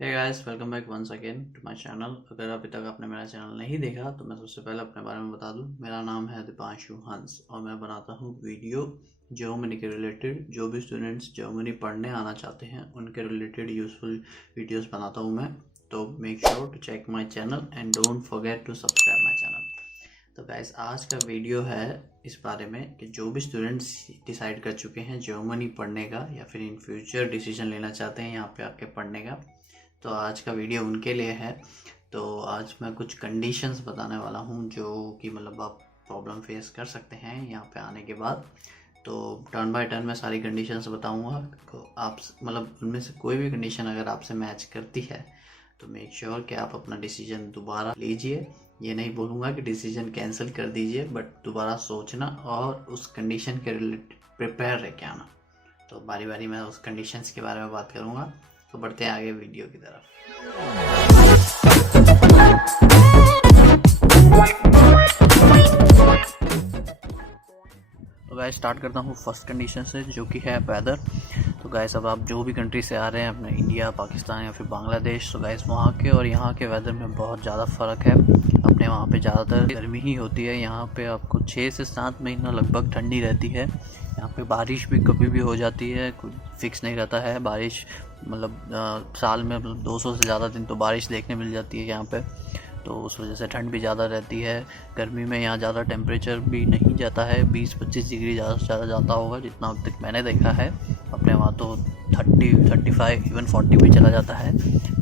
Hey guys, welcome back once again to my channel. अगर अभी तक आपने मेरा चैनल नहीं देखा तो मैं सबसे पहले अपने बारे में बता दूं। मेरा नाम है दीपांशु हंस और मैं बनाता हूं वीडियो जर्मनी के रिलेटेड। जो भी स्टूडेंट्स जर्मनी पढ़ने आना चाहते हैं उनके रिलेटेड यूजफुल वीडियोस बनाता हूं मैं। तो make sure to check my channel and don't forget to subscribe my channel. तो गाइस, आज का वीडियो है इस बारे में कि जो भी स्टूडेंट्स डिसाइड कर चुके हैं जर्मनी पढ़ने का या फिर इन फ्यूचर डिसीजन लेना चाहते हैं यहाँ पे आके पढ़ने का, तो आज का वीडियो उनके लिए है। तो आज मैं कुछ कंडीशंस बताने वाला हूँ जो कि मतलब आप प्रॉब्लम फेस कर सकते हैं यहाँ पे आने के बाद। तो टर्न बाय टर्न मैं सारी कंडीशंस बताऊँगा। तो आप मतलब उनमें से कोई भी कंडीशन अगर आपसे मैच करती है तो मेक श्योर कि आप अपना डिसीजन दोबारा लीजिए। ये नहीं बोलूँगा कि डिसीजन कैंसिल कर दीजिए, बट दोबारा सोचना और उस कंडीशन के रिलेटेड प्रिपेयर रह के आना। तो बारी बारी मैं उस कंडीशंस के बारे में बात करूँगा। तो बढ़ते हैं आगे वीडियो की तरफ। तो गाइस, स्टार्ट करता हूँ फर्स्ट कंडीशन से, जो कि है वेदर। तो गाइस, अब आप जो भी कंट्री से आ रहे हैं, अपने इंडिया, पाकिस्तान या फिर बांग्लादेश, तो गाइस वहाँ के और यहाँ के वेदर में बहुत ज़्यादा फ़र्क है। अपने वहाँ पे ज़्यादातर गर्मी ही होती है, यहाँ पे आपको 6 से 7 महीना लगभग ठंडी रहती है। यहाँ पे बारिश भी कभी भी हो जाती है, कुछ फिक्स नहीं रहता है बारिश। मतलब साल में मतलब 200 से ज़्यादा दिन तो बारिश देखने मिल जाती है यहाँ पे। तो उस वजह से ठंड भी ज़्यादा रहती है। गर्मी में यहाँ ज़्यादा टेम्परेचर भी नहीं जाता है, 20-25 डिग्री ज़्यादा से ज़्यादा जाता होगा जितना अब तक मैंने देखा है। अपने वहाँ तो 30-35 इवन 40 भी चला जाता है,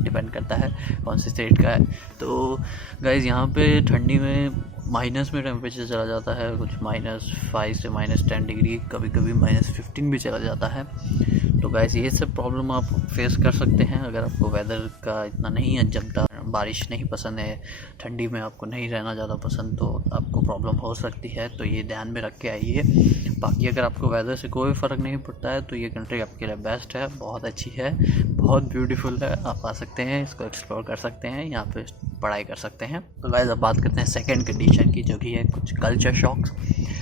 डिपेंड करता है कौन सी स्टेट का है। तो गाइज़, यहाँ पे ठंडी में माइनस में टेम्परेचर चला जाता है, कुछ -5 से -10 डिग्री, कभी कभी -15 भी चला जाता है। तो गाइज़, ये सब प्रॉब्लम आप फेस कर सकते हैं अगर आपको वेदर का इतना नहीं जमता, बारिश नहीं पसंद है, ठंडी में आपको नहीं रहना ज़्यादा पसंद, तो आपको प्रॉब्लम हो सकती है। तो ये ध्यान में रख के आइए। बाकी अगर आपको वेदर से कोई फ़र्क नहीं पड़ता है तो ये कंट्री आपके लिए बेस्ट है, बहुत अच्छी है, बहुत ब्यूटीफुल है। आप आ सकते हैं, इसको एक्सप्लोर कर सकते हैं, यहाँ पे पढ़ाई कर सकते हैं। तो गाइज़, अब बात करते हैं सेकेंड कंडीशन की, जो कि है कुछ कल्चर शॉक्स।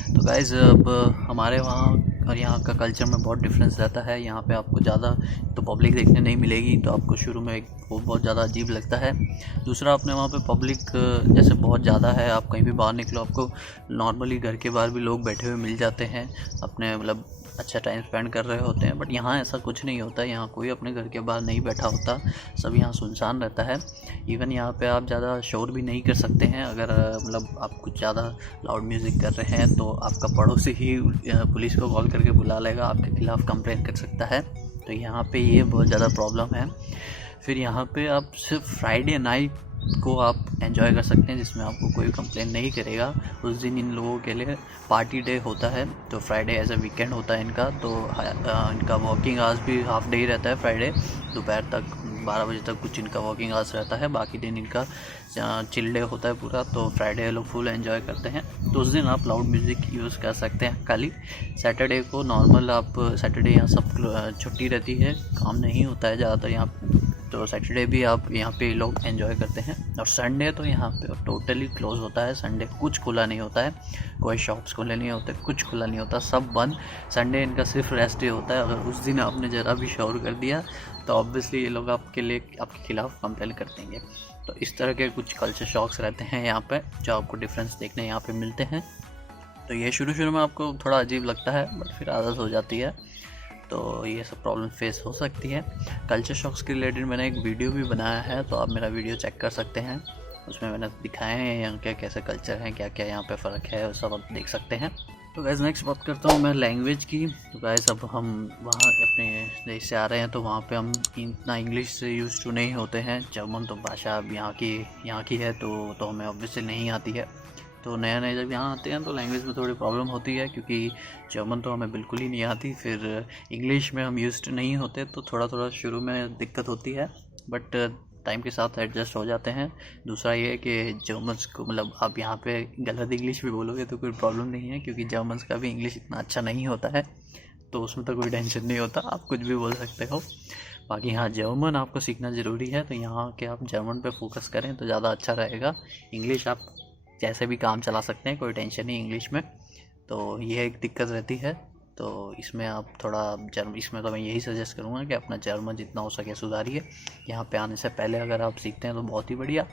तो गाइज़, अब हमारे वहाँ और यहाँ का कल्चर में बहुत डिफरेंस रहता है। यहाँ पे आपको ज़्यादा तो पब्लिक देखने नहीं मिलेगी, तो आपको शुरू में एक वो बहुत ज़्यादा अजीब लगता है। दूसरा, अपने वहाँ पे पब्लिक जैसे बहुत ज़्यादा है, आप कहीं भी बाहर निकलो आपको नॉर्मली घर के बाहर भी लोग बैठे हुए मिल जाते हैं, अपने मतलब अच्छा टाइम स्पेंड कर रहे होते हैं। बट यहाँ ऐसा कुछ नहीं होता, यहाँ कोई अपने घर के बाहर नहीं बैठा होता, सब यहाँ सुनसान रहता है। इवन यहाँ पे आप ज़्यादा शोर भी नहीं कर सकते हैं। अगर मतलब आप कुछ ज़्यादा लाउड म्यूज़िक कर रहे हैं तो आपका पड़ोसी ही पुलिस को कॉल करके बुला लेगा, आपके खिलाफ़ कंप्लेन कर सकता है। तो यहाँ पे ये बहुत ज़्यादा प्रॉब्लम है। फिर यहाँ पे आप सिर्फ फ्राइडे नाइट को आप एंजॉय कर सकते हैं, जिसमें आपको कोई कंप्लेन नहीं करेगा। उस दिन इन लोगों के लिए पार्टी डे होता है, तो फ्राइडे एज अ वीकेंड होता है इनका। तो इनका वर्किंग आवर्स भी हाफ डे ही रहता है, फ्राइडे दोपहर तक 12 बजे तक कुछ इनका वर्किंग आवर्स रहता है, बाकी दिन इनका चिल डे होता है पूरा। तो फ्राइडे लोग फुल एंजॉय करते हैं, तो उस दिन आप लाउड म्यूज़िक यूज़ कर सकते हैं खाली। सैटरडे को नॉर्मल आप सैटरडे यहाँ सब छुट्टी रहती है, काम नहीं होता है ज़्यादातर यहाँ, तो सैटरडे भी आप यहाँ पे लोग एंजॉय करते हैं। और संडे तो यहाँ पे टोटली क्लोज होता है, संडे कुछ खुला नहीं होता है, कोई शॉप्स खुले नहीं होते, कुछ खुला नहीं होता, सब बंद। संडे इनका सिर्फ रेस्ट डे होता है। अगर उस दिन आपने ज़रा भी शोर कर दिया तो ऑब्वियसली ये लोग आपके खिलाफ़ कंप्लेन कर देंगे। तो इस तरह के कुछ कल्चर शॉक्स रहते हैं यहाँ पे, जो आपको डिफरेंस देखने यहाँ पे मिलते हैं। तो ये शुरू में आपको थोड़ा अजीब लगता है, बट फिर आदत हो जाती है। तो ये सब प्रॉब्लम फेस हो सकती है। कल्चर शॉक्स के रिलेटेड मैंने एक वीडियो भी बनाया है, तो आप मेरा वीडियो चेक कर सकते हैं। उसमें मैंने दिखाए हैं यहाँ के कैसे कल्चर हैं, क्या क्या यहाँ पे फ़र्क है, वो सब आप देख सकते हैं। तो गाइस, नेक्स्ट बात करता हूँ मैं लैंग्वेज की। तो गाइस, अब हम वहाँ अपने देश से आ रहे हैं, तो वहाँ पे हम इतना इंग्लिश से यूज़ टू नहीं होते हैं। जर्मन तो भाषा अब यहाँ की है, तो हमें ऑब्वियसली नहीं आती है। तो नया नया जब यहाँ आते हैं तो लैंग्वेज में थोड़ी प्रॉब्लम होती है, क्योंकि जर्मन तो हमें बिल्कुल ही नहीं आती। फिर इंग्लिश में हम यूज्ड नहीं होते, तो थोड़ा शुरू में दिक्कत होती है, बट टाइम के साथ एडजस्ट हो जाते हैं। दूसरा ये है कि जर्मन्स को मतलब आप यहाँ पे गलत इंग्लिश भी बोलोगे तो कोई प्रॉब्लम नहीं है, क्योंकि जर्मन्स का भी इंग्लिश इतना अच्छा नहीं होता है, तो उसमें तो कोई टेंशन नहीं होता, आप कुछ भी बोल सकते हो। बाकी हाँ, जर्मन आपको सीखना ज़रूरी है, तो यहाँ के आप जर्मन पे फोकस करें तो ज़्यादा अच्छा रहेगा। इंग्लिश आप जैसे भी काम चला सकते हैं, कोई टेंशन नहीं इंग्लिश में। तो ये एक दिक्कत रहती है। तो इसमें आप थोड़ा इसमें तो मैं यही सजेस्ट करूँगा कि अपना जर्मन जितना हो सके सुधारिए। यहाँ पे आने से पहले अगर आप सीखते हैं तो बहुत ही बढ़िया,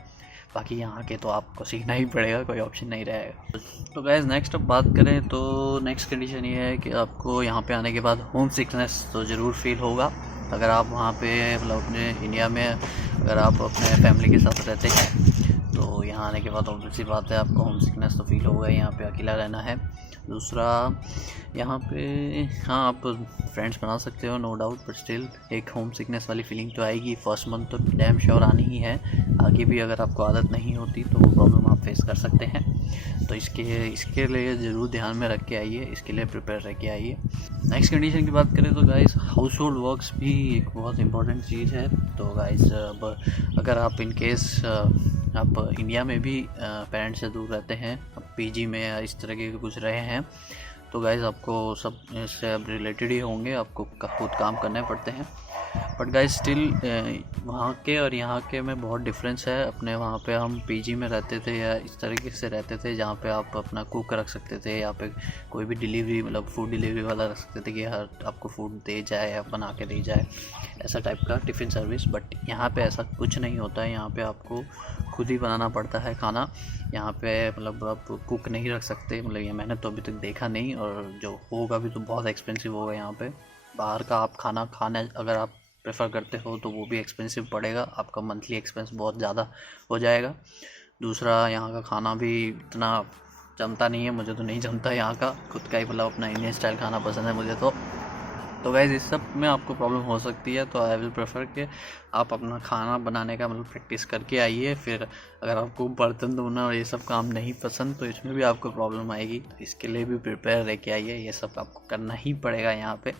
बाकी यहाँ के तो आपको सीखना ही पड़ेगा, कोई ऑप्शन नहीं रहेगा। तो गाइस नेक्स्ट अब बात करें तो नेक्स्ट कंडीशन ये है कि आपको यहाँ पे आने के बाद होम सिकनेस तो ज़रूर फील होगा। अगर आप वहाँ पे मतलब अपने इंडिया में अगर आप अपने फैमिली के साथ रहते हैं तो यहाँ आने के बाद ऑब्वियस सी बात है आपको होम सिकनेस तो फील होगा, यहाँ पे अकेला रहना है। दूसरा यहाँ पे हाँ आप फ्रेंड्स बना सकते हो नो डाउट, बट स्टिल एक होम सिकनेस वाली फीलिंग तो आएगी। फर्स्ट मंथ तो डैम श्योर आनी ही है, आगे भी अगर आपको आदत नहीं होती तो वो प्रॉब्लम आप फेस कर सकते हैं। तो इसके लिए ज़रूर ध्यान में रख के आइए, इसके लिए प्रिपेयर रह के आइए। नेक्स्ट कंडीशन की बात करें तो गाइस हाउस होल्ड वर्क्स भी एक बहुत इंपॉर्टेंट चीज़ है। तो गाइस अब अगर आप इन केस आप इंडिया में भी पेरेंट्स से दूर रहते हैं, आप पीजी में या इस तरह के कुछ रहे हैं, तो गाइस आपको सब इससे अब रिलेटेड ही होंगे, आपको खुद काम करने पड़ते हैं। बट गाइस स्टिल वहाँ के और यहाँ के में बहुत डिफरेंस है। अपने वहाँ पे हम पीजी में रहते थे या इस तरीके से रहते थे जहाँ पे आप अपना कुक रख सकते थे, यहाँ पे कोई भी डिलीवरी मतलब फूड डिलीवरी वाला रख सकते थे कि हर आपको फूड दे जाए या बना के दे जाए, ऐसा टाइप का टिफ़िन सर्विस। बट यहाँ पे ऐसा कुछ नहीं होता है, यहाँ पे आपको खुद ही बनाना पड़ता है खाना। यहाँ पे मतलब आप कुक नहीं रख सकते, मतलब ये मैंने तो अभी तक देखा नहीं, और जो होगा भी तो बहुत एक्सपेंसिव होगा। यहाँ पे बाहर का आप खाना अगर आप प्रेफर करते हो तो वो भी एक्सपेंसिव पड़ेगा, आपका मंथली एक्सपेंस बहुत ज़्यादा हो जाएगा। दूसरा यहाँ का खाना भी इतना जमता नहीं है, मुझे तो नहीं जमता यहाँ का, खुद का ही मतलब अपना इंडियन स्टाइल खाना पसंद है मुझे तो गाइस इस सब में आपको प्रॉब्लम हो सकती है। तो आई विल प्रेफर कि आप अपना खाना बनाने का मतलब प्रैक्टिस करके आइए। फिर अगर आपको बर्तन धोना और ये सब काम नहीं पसंद तो इसमें भी आपको प्रॉब्लम आएगी, तो इसके लिए भी प्रिपेयर रह के आइए। ये सब आपको करना ही पड़ेगा यहाँ पे,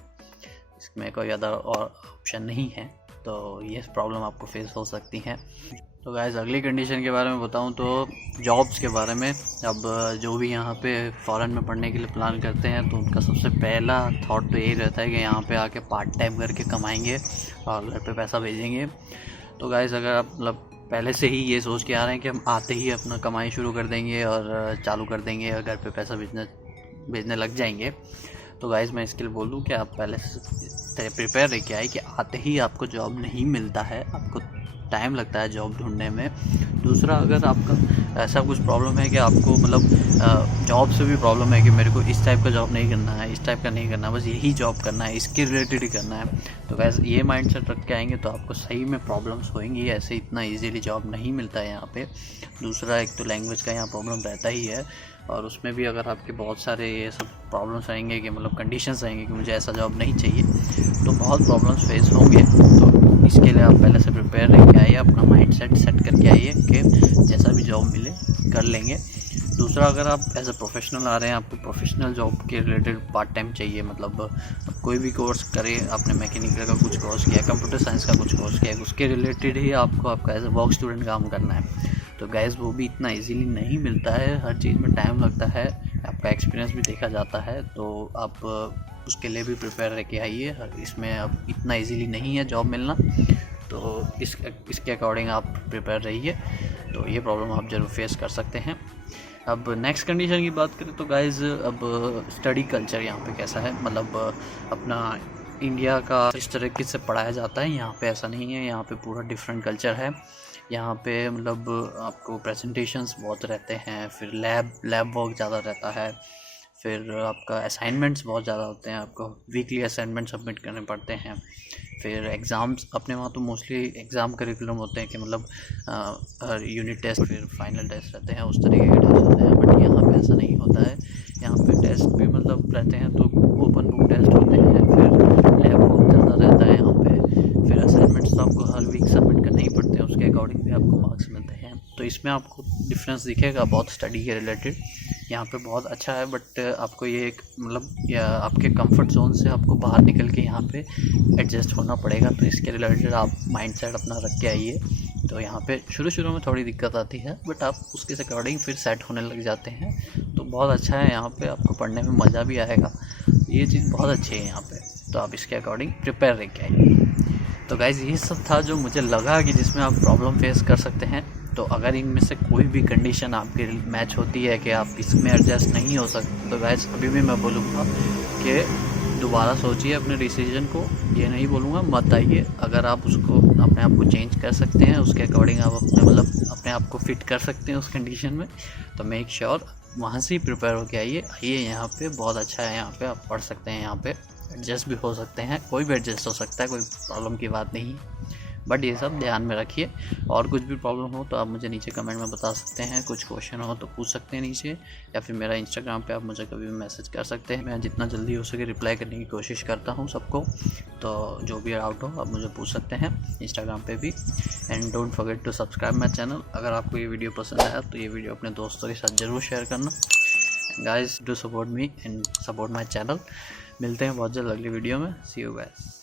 इसमें कोई अदर और ऑप्शन नहीं है। तो ये प्रॉब्लम आपको फेस हो सकती है। तो गाइस अगली कंडीशन के बारे में बताऊं तो जॉब्स के बारे में। अब जो भी यहाँ पे फॉरेन में पढ़ने के लिए प्लान करते हैं तो उनका सबसे पहला थॉट तो यही रहता है कि यहाँ पे आके पार्ट टाइम करके कमाएंगे और घर पे पैसा भेजेंगे। तो गाइस अगर आप मतलब पहले से ही ये सोच के आ रहे हैं कि हम आते ही अपना कमाई शुरू कर देंगे और चालू कर देंगे और घर पे पैसा भेजने लग जाएंगे, तो गाइस मैं इसके लिए बोल दूँ कि आप पहले से प्रिपेयर रह के आए कि आते ही आपको जॉब नहीं मिलता है, आपको टाइम लगता है जॉब ढूंढने में। दूसरा अगर आपका ऐसा कुछ प्रॉब्लम है कि आपको मतलब जॉब से भी प्रॉब्लम है कि मेरे को इस टाइप का जॉब नहीं करना है, इस टाइप का नहीं करना, बस यही जॉब करना है, इसके रिलेटेड ही करना है, तो गाइस ये माइंडसेट रख के आएंगे तो आपको सही में प्रॉब्लम्स होंगी। ऐसे इतना इजीली जॉब नहीं मिलता है यहाँ पे। दूसरा एक तो लैंग्वेज का यहाँ प्रॉब्लम रहता ही है, और उसमें भी अगर आपके बहुत सारे ये सब प्रॉब्लम्स आएंगे कि मतलब कंडीशंस आएंगे कि मुझे ऐसा जॉब नहीं चाहिए, तो बहुत प्रॉब्लम्स फेस होंगे। तो इसके लिए आप पहले से प्रिपेयर रह के आइए, अपना माइंडसेट सेट करके आइए कि जैसा भी जॉब मिले कर लेंगे। दूसरा अगर आप एज अ प्रोफेशनल आ रहे हैं, आपको प्रोफेशनल जॉब के रिलेटेड पार्ट टाइम चाहिए, मतलब कोई भी कोर्स करें, आपने मैकेनिकल का कुछ कोर्स किया, कंप्यूटर साइंस का कुछ कोर्स किया, उसके रिलेटेड ही आपको आपका एज अ वर्क स्टूडेंट काम करना है, तो गाइस वो भी इतना इजीली नहीं मिलता है, हर चीज़ में टाइम लगता है, आपका एक्सपीरियंस भी देखा जाता है। तो आप उसके लिए भी प्रिपेयर रह के आइए, इसमें अब इतना इजीली नहीं है जॉब मिलना, तो इसके अकॉर्डिंग आप प्रिपेयर रहिए, तो ये प्रॉब्लम आप ज़रूर फेस कर सकते हैं। अब नेक्स्ट कंडीशन की बात करें तो गाइस अब स्टडी कल्चर यहाँ पे कैसा है, मतलब अपना इंडिया का इस तरीके से पढ़ाया जाता है, यहाँ पे ऐसा नहीं है, यहाँ पे पूरा डिफरेंट कल्चर है। यहाँ पे मतलब आपको प्रेजेंटेशंस बहुत रहते हैं, फिर लैब वर्क ज़्यादा रहता है, फिर आपका असाइनमेंट्स बहुत ज़्यादा होते हैं, आपको वीकली असाइनमेंट सबमिट करने पड़ते हैं, फिर एग्ज़ाम्स अपने वहाँ तो मोस्टली एग्ज़ाम करिकुलम होते हैं कि मतलब हर यूनिट टेस्ट फिर फाइनल टेस्ट रहते हैं, उस तरीके के टेस्ट होते हैं। बट यहाँ पे ऐसा नहीं होता है, यहाँ पे टेस्ट भी मतलब रहते हैं तो ओपन बुक टेस्ट होते हैं, फिर लैब वर्क ज़्यादा रहता है यहाँ पे, फिर असाइनमेंट्स तो आपको हर वीक सबमिट करने ही पड़ते हैं, उसके अकॉर्डिंग भी आपको मार्क्स मिलते हैं। तो इसमें आपको डिफरेंस दिखेगा बहुत स्टडी के रिलेटेड, यहाँ पे बहुत अच्छा है। बट आपको ये एक मतलब आपके कंफर्ट जोन से आपको बाहर निकल के यहाँ पे एडजस्ट होना पड़ेगा, तो इसके रिलेटेड आप माइंडसेट अपना रख के आइए। तो यहाँ पे शुरू में थोड़ी दिक्कत आती है, बट आप उसके अकॉर्डिंग फिर सेट होने लग जाते हैं, तो बहुत अच्छा है। यहाँ पे आपको पढ़ने में मज़ा भी आएगा, ये चीज़ बहुत अच्छी है यहाँ पे, तो आप इसके अकॉर्डिंग प्रिपेयर रह के आइए। तो गाइज़ ये सब था जो मुझे लगा कि जिसमें आप प्रॉब्लम फेस कर सकते हैं। तो अगर इनमें से कोई भी कंडीशन आपके मैच होती है कि आप इसमें एडजस्ट नहीं हो सकते, तो गाइज़ अभी भी मैं बोलूँगा कि दोबारा सोचिए अपने डिसीजन को। ये नहीं बोलूँगा मत आइए, अगर आप उसको अपने आप को चेंज कर सकते हैं, उसके अकॉर्डिंग आप अपने आप को फिट कर सकते हैं उस कंडीशन में, तो मेक श्योर वहाँ से ही प्रिपेयर होके आइए यहाँ पे। बहुत अच्छा है यहाँ पे, आप पढ़ सकते हैं, यहाँ पे एडजस्ट भी हो सकते हैं, कोई भी एडजस्ट हो सकता है, कोई प्रॉब्लम की बात नहीं है। बट ये सब ध्यान में रखिए। और कुछ भी प्रॉब्लम हो तो आप मुझे नीचे कमेंट में बता सकते हैं, कुछ क्वेश्चन हो तो पूछ सकते हैं नीचे, या फिर मेरा इंस्टाग्राम पे आप मुझे कभी भी मैसेज कर सकते हैं। मैं जितना जल्दी हो सके रिप्लाई करने की कोशिश करता हूँ सबको, तो जो भी डाउट हो आप मुझे पूछ सकते हैं इंस्टाग्राम पे भी। And don't forget to subscribe my channel. अगर आपको ये वीडियो पसंद आया तो ये वीडियो अपने दोस्तों के साथ ज़रूर शेयर करना। Guys do support me and support my channel. मिलते हैं बहुत जल्द अगली वीडियो में। सी यू गाइस।